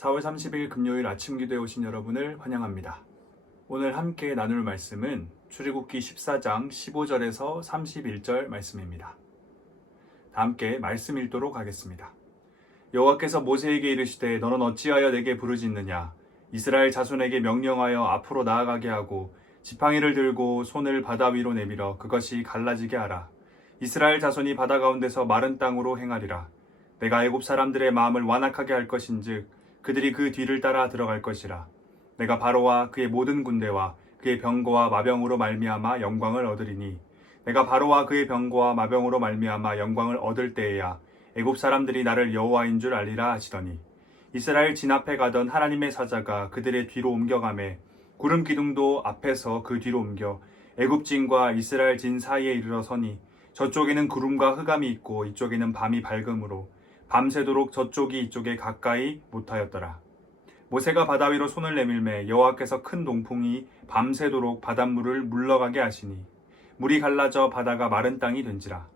4월 30일 금요일 아침 기도에 오신 여러분을 환영합니다. 오늘 함께 나눌 말씀은 출애굽기 14장 15절에서 31절 말씀입니다. 다 함께 말씀 읽도록 하겠습니다. 여호와께서 모세에게 이르시되 너는 어찌하여 내게 부르짖느냐 이스라엘 자손에게 명령하여 앞으로 나아가게 하고 지팡이를 들고 손을 바다 위로 내밀어 그것이 갈라지게 하라. 이스라엘 자손이 바다 가운데서 마른 땅으로 행하리라. 내가 애굽 사람들의 마음을 완악하게 할 것인즉 그들이 그 뒤를 따라 들어갈 것이라. 내가 바로와 그의 모든 군대와 그의 병거와 마병으로 말미암아 영광을 얻으리니 내가 바로와 그의 병거와 마병으로 말미암아 영광을 얻을 때에야 애굽 사람들이 나를 여호와인 줄 알리라 하시더니 이스라엘 진 앞에 가던 하나님의 사자가 그들의 뒤로 옮겨가매 구름 기둥도 앞에서 그 뒤로 옮겨 애굽 진과 이스라엘 진 사이에 이르러 서니 저쪽에는 구름과 흑암이 있고 이쪽에는 밤이 밝음으로 밤새도록 저쪽이 이쪽에 가까이 못하였더라. 모세가 바다 위로 손을 내밀매 여호와께서 큰 동풍이 밤새도록 바닷물을 물러가게 하시니 물이 갈라져 바다가 마른 땅이 된지라.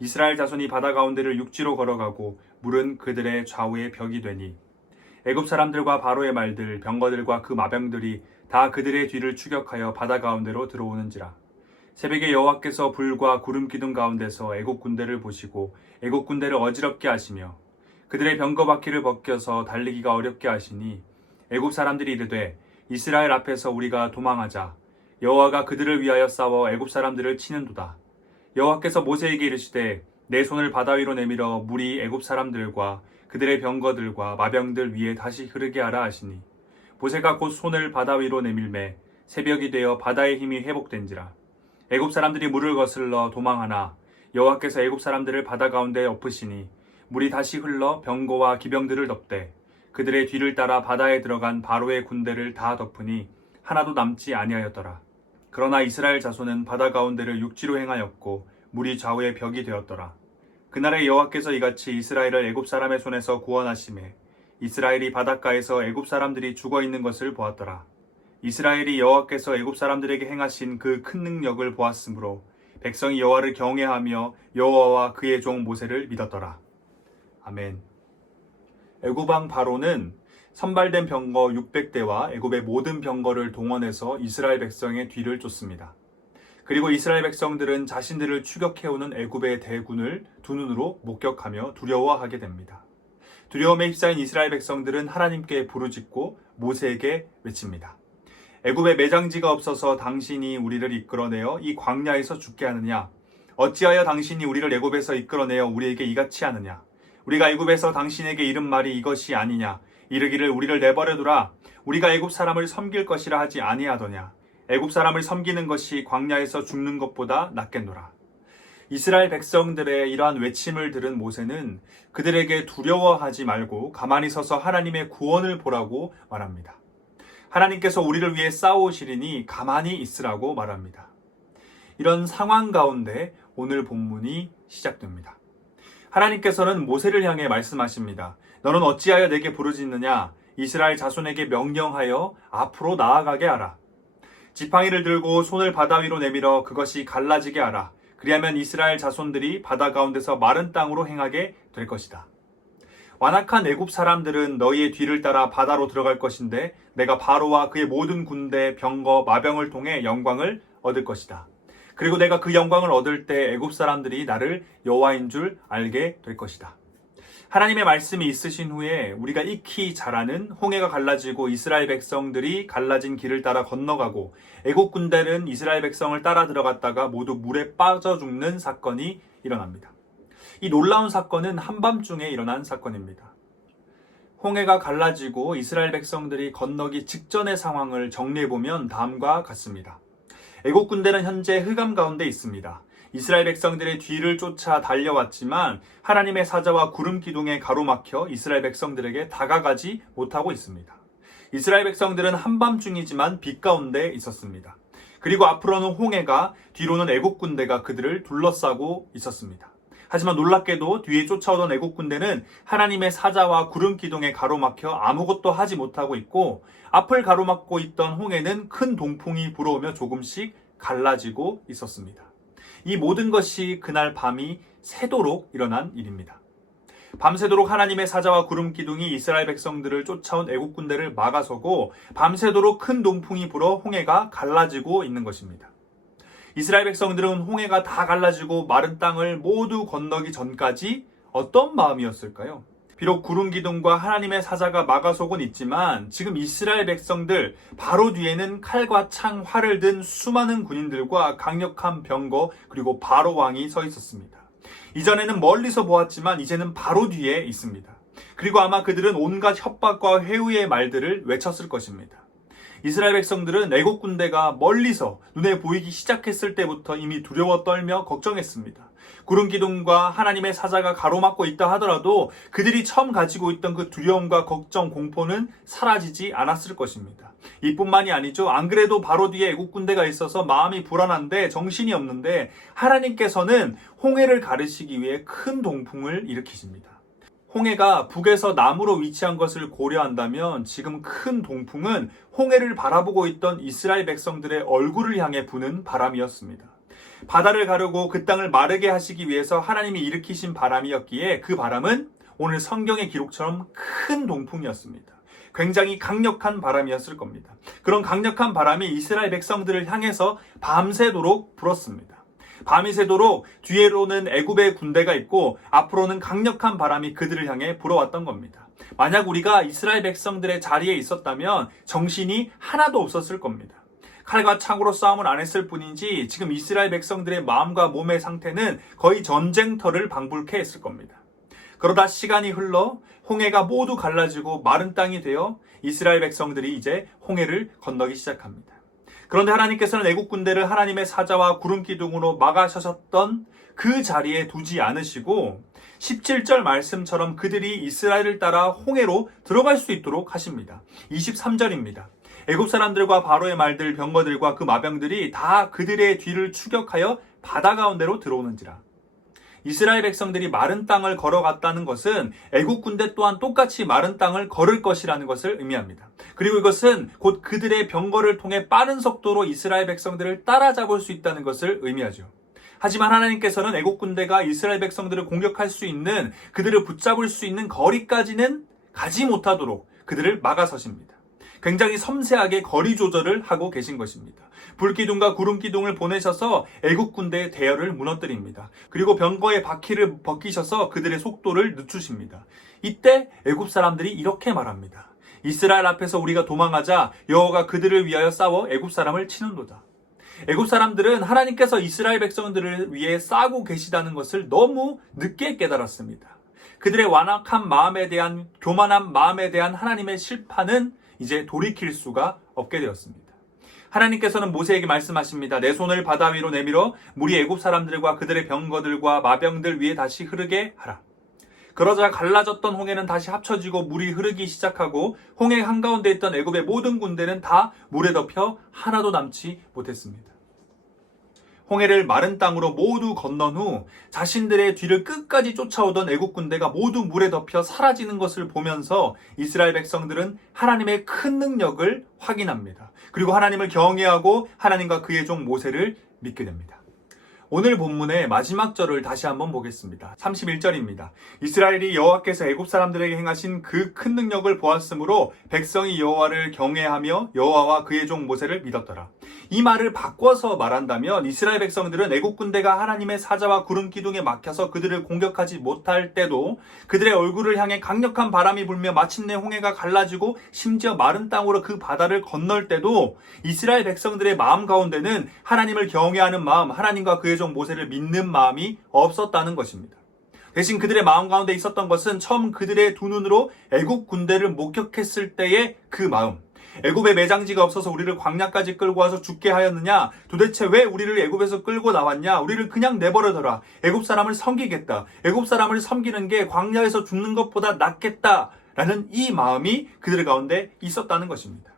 이스라엘 자손이 바다 가운데를 육지로 걸어가고 물은 그들의 좌우에 벽이 되니 애굽 사람들과 바로의 말들 병거들과 그 마병들이 다 그들의 뒤를 추격하여 바다 가운데로 들어오는지라. 새벽에 여호와께서 불과 구름 기둥 가운데서 애굽 군대를 보시고 애굽 군대를 어지럽게 하시며 그들의 병거 바퀴를 벗겨서 달리기가 어렵게 하시니 애굽 사람들이 이르되 이스라엘 앞에서 우리가 도망하자. 여호와가 그들을 위하여 싸워 애굽 사람들을 치는도다. 여호와께서 모세에게 이르시되 내 손을 바다 위로 내밀어 물이 애굽 사람들과 그들의 병거들과 마병들 위에 다시 흐르게 하라 하시니 모세가 곧 손을 바다 위로 내밀매 새벽이 되어 바다의 힘이 회복된지라. 애굽 사람들이 물을 거슬러 도망하나 여호와께서 애굽 사람들을 바다 가운데 엎으시니 물이 다시 흘러 병거와 기병들을 덮되 그들의 뒤를 따라 바다에 들어간 바로의 군대를 다 덮으니 하나도 남지 아니하였더라. 그러나 이스라엘 자손은 바다 가운데를 육지로 행하였고 물이 좌우의 벽이 되었더라. 그날에 여호와께서 이같이 이스라엘을 애굽 사람의 손에서 구원하시매 이스라엘이 바닷가에서 애굽 사람들이 죽어 있는 것을 보았더라. 이스라엘이 여호와께서 애굽 사람들에게 행하신 그 큰 능력을 보았으므로 백성이 여호와를 경외하며 여호와와 그의 종 모세를 믿었더라. 아멘. 애굽 왕 바로는 선발된 병거 600대와 애굽의 모든 병거를 동원해서 이스라엘 백성의 뒤를 쫓습니다. 그리고 이스라엘 백성들은 자신들을 추격해오는 애굽의 대군을 두 눈으로 목격하며 두려워하게 됩니다. 두려움에 휩싸인 이스라엘 백성들은 하나님께 부르짖고 모세에게 외칩니다. 애굽에 매장지가 없어서 당신이 우리를 이끌어내어 이 광야에서 죽게 하느냐? 어찌하여 당신이 우리를 애굽에서 이끌어내어 우리에게 이같이 하느냐? 우리가 애굽에서 당신에게 이른 말이 이것이 아니냐? 이르기를 우리를 내버려두라. 우리가 애굽 사람을 섬길 것이라 하지 아니하더냐? 애굽 사람을 섬기는 것이 광야에서 죽는 것보다 낫겠노라. 이스라엘 백성들의 이러한 외침을 들은 모세는 그들에게 두려워하지 말고 가만히 서서 하나님의 구원을 보라고 말합니다. 하나님께서 우리를 위해 싸우시리니 가만히 있으라고 말합니다. 이런 상황 가운데 오늘 본문이 시작됩니다. 하나님께서는 모세를 향해 말씀하십니다. 너는 어찌하여 내게 부르짖느냐? 이스라엘 자손에게 명령하여 앞으로 나아가게 하라. 지팡이를 들고 손을 바다 위로 내밀어 그것이 갈라지게 하라. 그리하면 이스라엘 자손들이 바다 가운데서 마른 땅으로 행하게 될 것이다. 완악한 애굽 사람들은 너희의 뒤를 따라 바다로 들어갈 것인데 내가 바로와 그의 모든 군대, 병거, 마병을 통해 영광을 얻을 것이다. 그리고 내가 그 영광을 얻을 때 애굽 사람들이 나를 여호와인 줄 알게 될 것이다. 하나님의 말씀이 있으신 후에 우리가 익히 잘 아는 홍해가 갈라지고 이스라엘 백성들이 갈라진 길을 따라 건너가고 애굽 군대는 이스라엘 백성을 따라 들어갔다가 모두 물에 빠져 죽는 사건이 일어납니다. 이 놀라운 사건은 한밤중에 일어난 사건입니다. 홍해가 갈라지고 이스라엘 백성들이 건너기 직전의 상황을 정리해보면 다음과 같습니다. 애국 군대는 현재 흑암 가운데 있습니다. 이스라엘 백성들의 뒤를 쫓아 달려왔지만 하나님의 사자와 구름 기둥에 가로막혀 이스라엘 백성들에게 다가가지 못하고 있습니다. 이스라엘 백성들은 한밤중이지만 빛 가운데 있었습니다. 그리고 앞으로는 홍해가, 뒤로는 애국 군대가 그들을 둘러싸고 있었습니다. 하지만 놀랍게도 뒤에 쫓아오던 애국 군대는 하나님의 사자와 구름 기둥에 가로막혀 아무것도 하지 못하고 있고 앞을 가로막고 있던 홍해는 큰 동풍이 불어오며 조금씩 갈라지고 있었습니다. 이 모든 것이 그날 밤이 새도록 일어난 일입니다. 밤새도록 하나님의 사자와 구름 기둥이 이스라엘 백성들을 쫓아온 애국 군대를 막아서고 밤새도록 큰 동풍이 불어 홍해가 갈라지고 있는 것입니다. 이스라엘 백성들은 홍해가 다 갈라지고 마른 땅을 모두 건너기 전까지 어떤 마음이었을까요? 비록 구름 기둥과 하나님의 사자가 막아서곤 있지만 지금 이스라엘 백성들 바로 뒤에는 칼과 창, 활을 든 수많은 군인들과 강력한 병거 그리고 바로 왕이 서 있었습니다. 이전에는 멀리서 보았지만 이제는 바로 뒤에 있습니다. 그리고 아마 그들은 온갖 협박과 회유의 말들을 외쳤을 것입니다. 이스라엘 백성들은 애국 군대가 멀리서 눈에 보이기 시작했을 때부터 이미 두려워 떨며 걱정했습니다. 구름 기둥과 하나님의 사자가 가로막고 있다 하더라도 그들이 처음 가지고 있던 그 두려움과 걱정, 공포는 사라지지 않았을 것입니다. 이뿐만이 아니죠. 안 그래도 바로 뒤에 애국 군대가 있어서 마음이 불안한데 정신이 없는데 하나님께서는 홍해를 가르시기 위해 큰 동풍을 일으키십니다. 홍해가 북에서 남으로 위치한 것을 고려한다면 지금 큰 동풍은 홍해를 바라보고 있던 이스라엘 백성들의 얼굴을 향해 부는 바람이었습니다. 바다를 가르고 그 땅을 마르게 하시기 위해서 하나님이 일으키신 바람이었기에 그 바람은 오늘 성경의 기록처럼 큰 동풍이었습니다. 굉장히 강력한 바람이었을 겁니다. 그런 강력한 바람이 이스라엘 백성들을 향해서 밤새도록 불었습니다. 밤이 새도록 뒤로는 애굽의 군대가 있고 앞으로는 강력한 바람이 그들을 향해 불어왔던 겁니다. 만약 우리가 이스라엘 백성들의 자리에 있었다면 정신이 하나도 없었을 겁니다. 칼과 창으로 싸움을 안 했을 뿐인지 지금 이스라엘 백성들의 마음과 몸의 상태는 거의 전쟁터를 방불케 했을 겁니다. 그러다 시간이 흘러 홍해가 모두 갈라지고 마른 땅이 되어 이스라엘 백성들이 이제 홍해를 건너기 시작합니다. 그런데 하나님께서는 애국 군대를 하나님의 사자와 구름 기둥으로 막아서셨던 그 자리에 두지 않으시고 17절 말씀처럼 그들이 이스라엘을 따라 홍해로 들어갈 수 있도록 하십니다. 23절입니다. 애국 사람들과 바로의 말들, 병거들과 그 마병들이 다 그들의 뒤를 추격하여 바다 가운데로 들어오는지라. 이스라엘 백성들이 마른 땅을 걸어갔다는 것은 애국 군대 또한 똑같이 마른 땅을 걸을 것이라는 것을 의미합니다. 그리고 이것은 곧 그들의 병거를 통해 빠른 속도로 이스라엘 백성들을 따라잡을 수 있다는 것을 의미하죠. 하지만 하나님께서는 애국 군대가 이스라엘 백성들을 공격할 수 있는, 그들을 붙잡을 수 있는 거리까지는 가지 못하도록 그들을 막아서십니다. 굉장히 섬세하게 거리 조절을 하고 계신 것입니다. 불기둥과 구름기둥을 보내셔서 애국 군대의 대열을 무너뜨립니다. 그리고 병거의 바퀴를 벗기셔서 그들의 속도를 늦추십니다. 이때 애국 사람들이 이렇게 말합니다. 이스라엘 앞에서 우리가 도망하자 여호와가 그들을 위하여 싸워 애국 사람을 치는도다. 애국 사람들은 하나님께서 이스라엘 백성들을 위해 싸고 계시다는 것을 너무 늦게 깨달았습니다. 그들의 완악한 마음에 대한, 교만한 마음에 대한 하나님의 실판은 이제 돌이킬 수가 없게 되었습니다. 하나님께서는 모세에게 말씀하십니다. 내 손을 바다 위로 내밀어 물이 애굽 사람들과 그들의 병거들과 마병들 위에 다시 흐르게 하라. 그러자 갈라졌던 홍해는 다시 합쳐지고 물이 흐르기 시작하고 홍해 한가운데 있던 애굽의 모든 군대는 다 물에 덮여 하나도 남지 못했습니다. 홍해를 마른 땅으로 모두 건넌 후 자신들의 뒤를 끝까지 쫓아오던 애국 군대가 모두 물에 덮여 사라지는 것을 보면서 이스라엘 백성들은 하나님의 큰 능력을 확인합니다. 그리고 하나님을 경외하고 하나님과 그의 종 모세를 믿게 됩니다. 오늘 본문의 마지막 절을 다시 한번 보겠습니다. 31절입니다. 이스라엘이 여호와께서 애굽 사람들에게 행하신 그 큰 능력을 보았으므로 백성이 여호와를 경외하며 여호와와 그의 종 모세를 믿었더라. 이 말을 바꿔서 말한다면 이스라엘 백성들은 애국 군대가 하나님의 사자와 구름 기둥에 막혀서 그들을 공격하지 못할 때도 그들의 얼굴을 향해 강력한 바람이 불며 마침내 홍해가 갈라지고 심지어 마른 땅으로 그 바다를 건널 때도 이스라엘 백성들의 마음 가운데는 하나님을 경외하는 마음, 하나님과 그의 종 모세를 믿는 마음이 없었다는 것입니다. 대신 그들의 마음 가운데 있었던 것은 처음 그들의 두 눈으로 애국 군대를 목격했을 때의 그 마음, 애굽에 매장지가 없어서 우리를 광야까지 끌고 와서 죽게 하였느냐? 도대체 왜 우리를 애굽에서 끌고 나왔냐? 우리를 그냥 내버려둬라. 애굽 사람을 섬기겠다. 애굽 사람을 섬기는 게 광야에서 죽는 것보다 낫겠다라는 이 마음이 그들 가운데 있었다는 것입니다.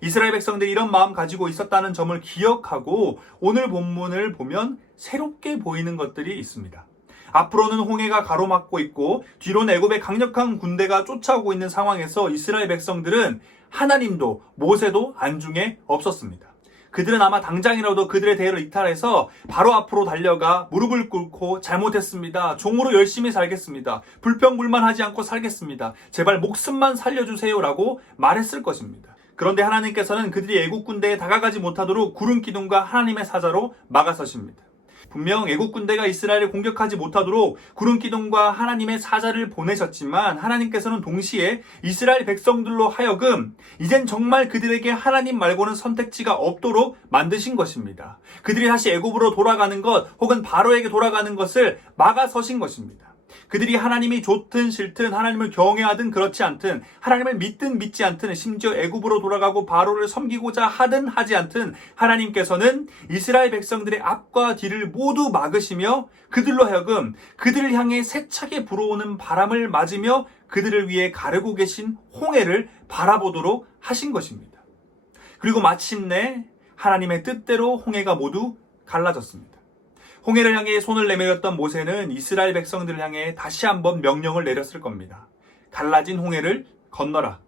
이스라엘 백성들이 이런 마음 가지고 있었다는 점을 기억하고 오늘 본문을 보면 새롭게 보이는 것들이 있습니다. 앞으로는 홍해가 가로막고 있고 뒤로는 애굽의 강력한 군대가 쫓아오고 있는 상황에서 이스라엘 백성들은 하나님도 모세도 안중에 없었습니다. 그들은 아마 당장이라도 그들의 대회를 이탈해서 바로 앞으로 달려가 무릎을 꿇고 잘못했습니다. 종으로 열심히 살겠습니다. 불평불만하지 않고 살겠습니다. 제발 목숨만 살려주세요라고 말했을 것입니다. 그런데 하나님께서는 그들이 애국 군대에 다가가지 못하도록 구름 기둥과 하나님의 사자로 막아서십니다. 분명 애국 군대가 이스라엘을 공격하지 못하도록 구름 기둥과 하나님의 사자를 보내셨지만 하나님께서는 동시에 이스라엘 백성들로 하여금 이젠 정말 그들에게 하나님 말고는 선택지가 없도록 만드신 것입니다. 그들이 다시 애굽으로 돌아가는 것 혹은 바로에게 돌아가는 것을 막아서신 것입니다. 그들이 하나님이 좋든 싫든 하나님을 경외하든 그렇지 않든 하나님을 믿든 믿지 않든 심지어 애굽으로 돌아가고 바로를 섬기고자 하든 하지 않든 하나님께서는 이스라엘 백성들의 앞과 뒤를 모두 막으시며 그들로 하여금 그들을 향해 세차게 불어오는 바람을 맞으며 그들을 위해 가르고 계신 홍해를 바라보도록 하신 것입니다. 그리고 마침내 하나님의 뜻대로 홍해가 모두 갈라졌습니다. 홍해를 향해 손을 내밀었던 모세는 이스라엘 백성들을 향해 다시 한번 명령을 내렸을 겁니다. 갈라진 홍해를 건너라.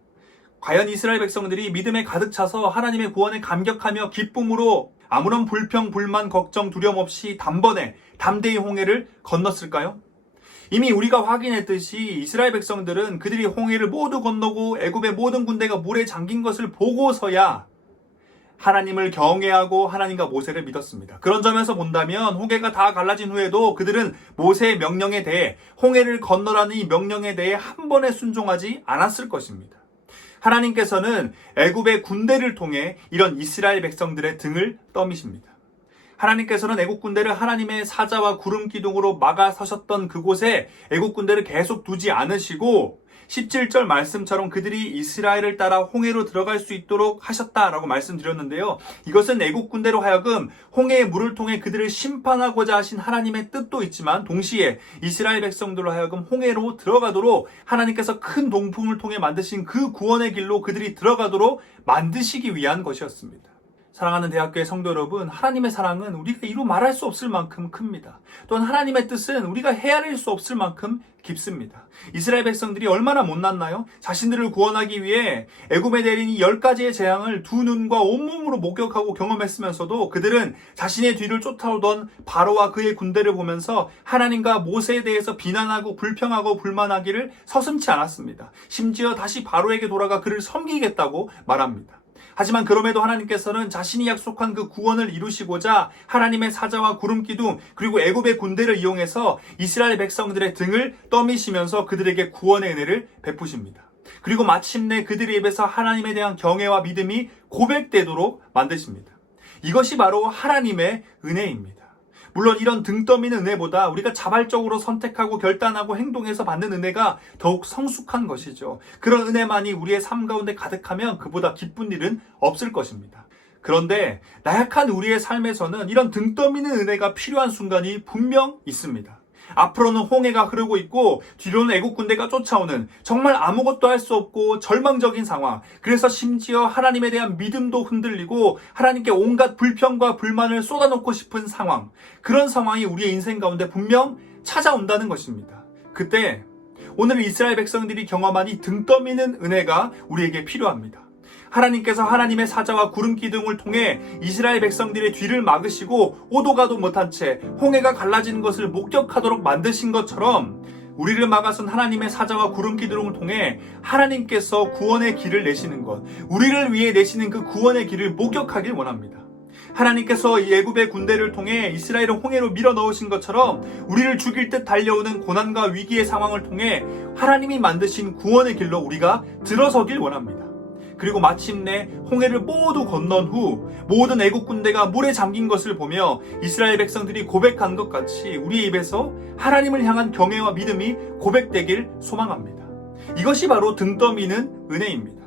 과연 이스라엘 백성들이 믿음에 가득 차서 하나님의 구원에 감격하며 기쁨으로 아무런 불평, 불만, 걱정, 두려움 없이 단번에 담대히 홍해를 건넜을까요? 이미 우리가 확인했듯이 이스라엘 백성들은 그들이 홍해를 모두 건너고 애굽의 모든 군대가 물에 잠긴 것을 보고서야 하나님을 경외하고 하나님과 모세를 믿었습니다. 그런 점에서 본다면 홍해가 다 갈라진 후에도 그들은 모세의 명령에 대해 홍해를 건너라는 이 명령에 대해 한 번에 순종하지 않았을 것입니다. 하나님께서는 애굽의 군대를 통해 이런 이스라엘 백성들의 등을 떠미십니다. 하나님께서는 애국 군대를 하나님의 사자와 구름 기둥으로 막아서셨던 그곳에 애국 군대를 계속 두지 않으시고 17절 말씀처럼 그들이 이스라엘을 따라 홍해로 들어갈 수 있도록 하셨다라고 말씀드렸는데요. 이것은 애국 군대로 하여금 홍해의 물을 통해 그들을 심판하고자 하신 하나님의 뜻도 있지만 동시에 이스라엘 백성들로 하여금 홍해로 들어가도록 하나님께서 큰 동풍을 통해 만드신 그 구원의 길로 그들이 들어가도록 만드시기 위한 것이었습니다. 사랑하는 대학교의 성도 여러분, 하나님의 사랑은 우리가 이루 말할 수 없을 만큼 큽니다. 또한 하나님의 뜻은 우리가 헤아릴 수 없을 만큼 깊습니다. 이스라엘 백성들이 얼마나 못났나요? 자신들을 구원하기 위해 애굽에 내린 이 10가지의 재앙을 두 눈과 온몸으로 목격하고 경험했으면서도 그들은 자신의 뒤를 쫓아오던 바로와 그의 군대를 보면서 하나님과 모세에 대해서 비난하고 불평하고 불만하기를 서슴지 않았습니다. 심지어 다시 바로에게 돌아가 그를 섬기겠다고 말합니다. 하지만 그럼에도 하나님께서는 자신이 약속한 그 구원을 이루시고자 하나님의 사자와 구름 기둥 그리고 애굽의 군대를 이용해서 이스라엘 백성들의 등을 떠미시면서 그들에게 구원의 은혜를 베푸십니다. 그리고 마침내 그들의 입에서 하나님에 대한 경외와 믿음이 고백되도록 만드십니다. 이것이 바로 하나님의 은혜입니다. 물론 이런 등 떠미는 은혜보다 우리가 자발적으로 선택하고 결단하고 행동해서 받는 은혜가 더욱 성숙한 것이죠. 그런 은혜만이 우리의 삶 가운데 가득하면 그보다 기쁜 일은 없을 것입니다. 그런데 나약한 우리의 삶에서는 이런 등 떠미는 은혜가 필요한 순간이 분명 있습니다. 앞으로는 홍해가 흐르고 있고 뒤로는 애국 군대가 쫓아오는 정말 아무것도 할 수 없고 절망적인 상황. 그래서 심지어 하나님에 대한 믿음도 흔들리고 하나님께 온갖 불평과 불만을 쏟아놓고 싶은 상황. 그런 상황이 우리의 인생 가운데 분명 찾아온다는 것입니다. 그때 오늘 이스라엘 백성들이 경험한 이 등 떠미는 은혜가 우리에게 필요합니다. 하나님께서 하나님의 사자와 구름 기둥을 통해 이스라엘 백성들의 뒤를 막으시고 오도 가도 못한 채 홍해가 갈라지는 것을 목격하도록 만드신 것처럼 우리를 막아선 하나님의 사자와 구름 기둥을 통해 하나님께서 구원의 길을 내시는 것, 우리를 위해 내시는 그 구원의 길을 목격하길 원합니다. 하나님께서 이 애굽의 군대를 통해 이스라엘을 홍해로 밀어 넣으신 것처럼 우리를 죽일 듯 달려오는 고난과 위기의 상황을 통해 하나님이 만드신 구원의 길로 우리가 들어서길 원합니다. 그리고 마침내 홍해를 모두 건넌 후 모든 애국 군대가 물에 잠긴 것을 보며 이스라엘 백성들이 고백한 것 같이 우리의 입에서 하나님을 향한 경외와 믿음이 고백되길 소망합니다. 이것이 바로 등 떠미는 은혜입니다.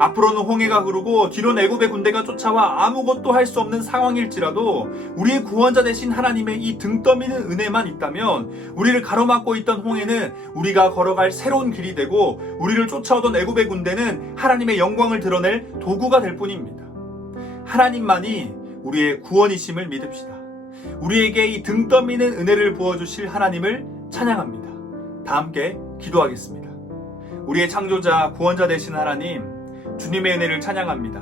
앞으로는 홍해가 흐르고 뒤로는 애굽의 군대가 쫓아와 아무것도 할 수 없는 상황일지라도 우리의 구원자 되신 하나님의 이 등 떠미는 은혜만 있다면 우리를 가로막고 있던 홍해는 우리가 걸어갈 새로운 길이 되고 우리를 쫓아오던 애굽의 군대는 하나님의 영광을 드러낼 도구가 될 뿐입니다. 하나님만이 우리의 구원이심을 믿읍시다. 우리에게 이 등 떠미는 은혜를 부어주실 하나님을 찬양합니다. 다 함께 기도하겠습니다. 우리의 창조자, 구원자 되신 하나님, 주님의 은혜를 찬양합니다.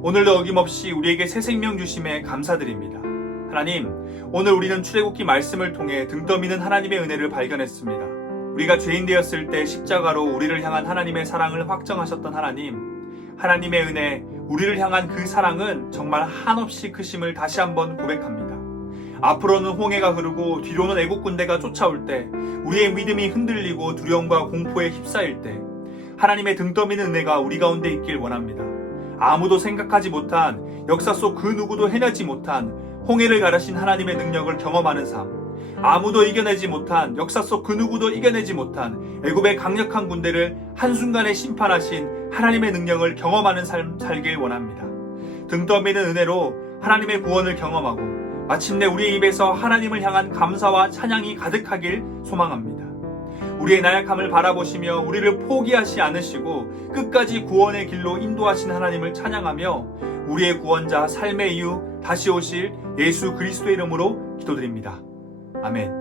오늘도 어김없이 우리에게 새 생명 주심에 감사드립니다. 하나님, 오늘 우리는 출애굽기 말씀을 통해 등 떠미는 하나님의 은혜를 발견했습니다. 우리가 죄인 되었을 때 십자가로 우리를 향한 하나님의 사랑을 확정하셨던 하나님, 하나님의 은혜, 우리를 향한 그 사랑은 정말 한없이 크심을 다시 한번 고백합니다. 앞으로는 홍해가 흐르고 뒤로는 애국 군대가 쫓아올 때, 우리의 믿음이 흔들리고 두려움과 공포에 휩싸일 때 하나님의 등 떠미는 은혜가 우리 가운데 있길 원합니다. 아무도 생각하지 못한, 역사 속 그 누구도 해내지 못한 홍해를 가르신 하나님의 능력을 경험하는 삶, 아무도 이겨내지 못한, 역사 속 그 누구도 이겨내지 못한 애굽의 강력한 군대를 한순간에 심판하신 하나님의 능력을 경험하는 삶 살길 원합니다. 등 떠미는 은혜로 하나님의 구원을 경험하고 마침내 우리의 입에서 하나님을 향한 감사와 찬양이 가득하길 소망합니다. 우리의 나약함을 바라보시며 우리를 포기하지 않으시고 끝까지 구원의 길로 인도하신 하나님을 찬양하며 우리의 구원자, 삶의 이유, 다시 오실 예수 그리스도의 이름으로 기도드립니다. 아멘.